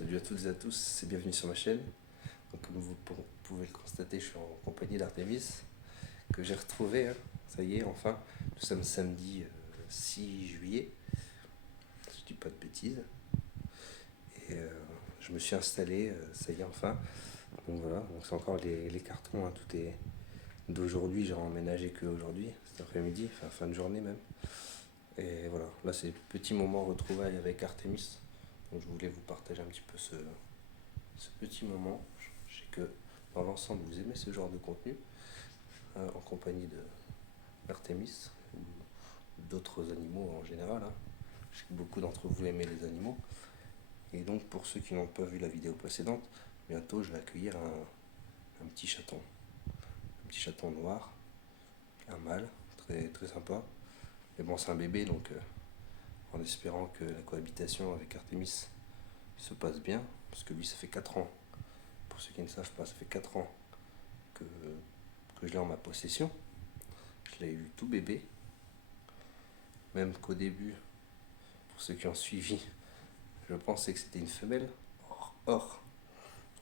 Salut à toutes et à tous et bienvenue sur ma chaîne. Donc, comme vous pouvez le constater, je suis en compagnie d'Artémis que j'ai retrouvé, hein. Ça y est, enfin, nous sommes samedi 6 juillet, si je dis pas de bêtises. Et je me suis installé, ça y est, enfin. Donc voilà, donc c'est encore les cartons, hein, tout est d'aujourd'hui, j'ai emménagé qu'aujourd'hui, cet après-midi, enfin fin de journée même. Et voilà, là c'est petit moment retrouvailles avec Artémis. Donc je voulais vous partager un petit peu ce petit moment. Je sais que dans l'ensemble, vous aimez ce genre de contenu, en compagnie d'Artémis ou d'autres animaux en général, hein. Je sais que beaucoup d'entre vous aimez les animaux. Et donc, pour ceux qui n'ont pas vu la vidéo précédente, bientôt je vais accueillir un petit chaton. Un petit chaton noir, un mâle, très, très sympa. Mais bon, c'est un bébé, donc en espérant que la cohabitation avec Artémis se passe bien, parce que lui, ça fait 4 ans. Pour ceux qui ne savent pas, ça fait 4 ans que, que je l'ai en ma possession. Je l'ai eu tout bébé, même qu'au début, pour ceux qui ont suivi, je pensais que c'était une femelle. Or,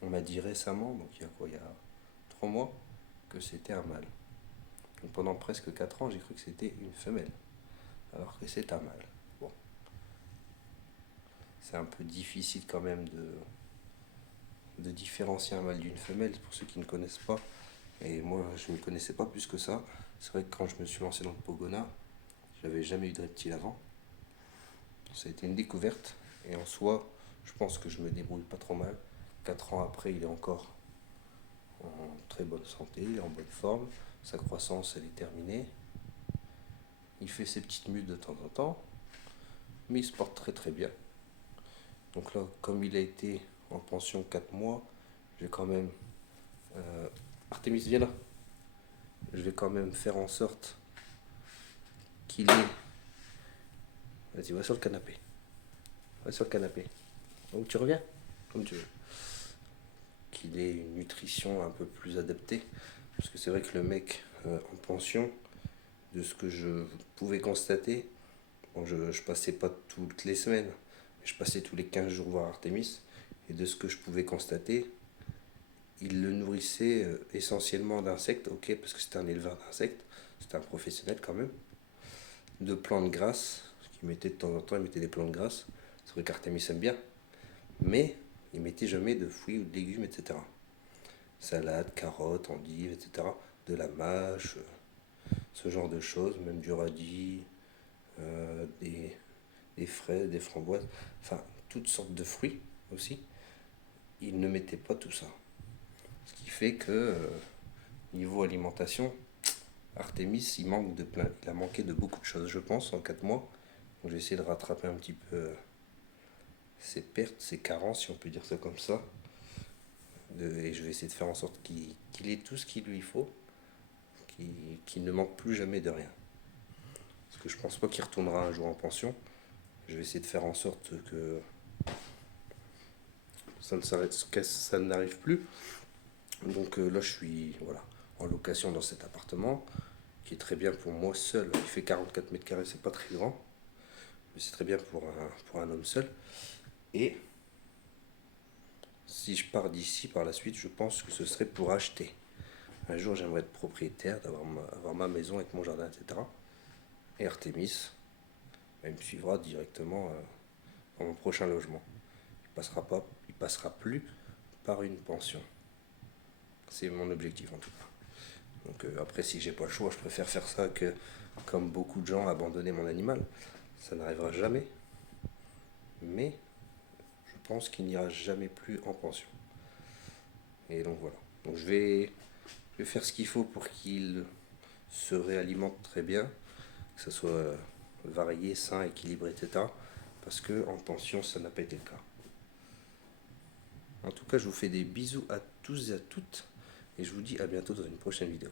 on m'a dit récemment, donc il y a quoi, il y a 3 mois, que c'était un mâle. Donc pendant presque 4 ans, j'ai cru que c'était une femelle, alors que c'est un mâle. Bon, c'est un peu difficile quand même de différencier un mâle d'une femelle, pour ceux qui ne connaissent pas. Et moi, je ne connaissais pas plus que ça. C'est vrai que quand je me suis lancé dans le Pogona, j'avais jamais eu de reptile avant. Ça a été une découverte. Et en soi, je pense que je me débrouille pas trop mal. 4 ans après, il est encore en très bonne santé, il est en bonne forme. Sa croissance, elle est terminée. Il fait ses petites mues de temps en temps. Mais il se porte très très bien. Donc là, comme il a été en pension 4 mois, je vais quand même... Artémis, viens là. Je vais quand même faire en sorte qu'il ait... Vas-y, va sur le canapé. Va sur le canapé. Donc tu reviens, comme tu veux. Qu'il ait une nutrition un peu plus adaptée. Parce que c'est vrai que le mec en pension, de ce que je pouvais constater, bon, je passais pas toutes les semaines, mais je passais tous les 15 jours voir Artémis. Et de ce que je pouvais constater, il le nourrissait essentiellement d'insectes, ok, parce que c'était un éleveur d'insectes, c'était un professionnel quand même, de plantes grasses, ce qu'il mettait de temps en temps, il mettait des plantes grasses. C'est vrai qu'Artémis aime bien, mais il mettait jamais de fruits ou de légumes, etc. Salade, carottes, endives, etc. De la mâche, ce genre de choses, même du radis, des fraises, des framboises, enfin toutes sortes de fruits aussi. Il ne mettait pas tout ça. Ce qui fait que, niveau alimentation, Artémis, il a manqué de beaucoup de choses, je pense, en 4 mois. Donc j'ai essayé de rattraper un petit peu ses pertes, ses carences, si on peut dire ça comme ça. Et je vais essayer de faire en sorte qu'il ait tout ce qu'il lui faut, qu'il ne manque plus jamais de rien. Parce que je pense pas qu'il retournera un jour en pension. Je vais essayer de faire en sorte que ça n'arrive plus. Donc là, je suis voilà, en location dans cet appartement, qui est très bien pour moi seul. Il fait 44 mètres carrés, c'est pas très grand, mais c'est très bien pour un homme seul. Et si je pars d'ici par la suite, je pense que ce serait pour acheter. Un jour, j'aimerais être propriétaire, avoir ma maison avec mon jardin, etc. Et Artémis, elle me suivra directement dans mon prochain logement. Il passera plus par une pension. C'est mon objectif en tout cas. Donc après, si j'ai pas le choix, je préfère faire ça que, comme beaucoup de gens, abandonner mon animal. Ça n'arrivera jamais. Mais je pense qu'il n'ira jamais plus en pension. Et donc voilà. Donc je vais faire ce qu'il faut pour qu'il se réalimente très bien, que ce soit varié, sain, équilibré, etc. Parce que en pension, ça n'a pas été le cas. En tout cas, je vous fais des bisous à tous et à toutes. Et je vous dis à bientôt dans une prochaine vidéo.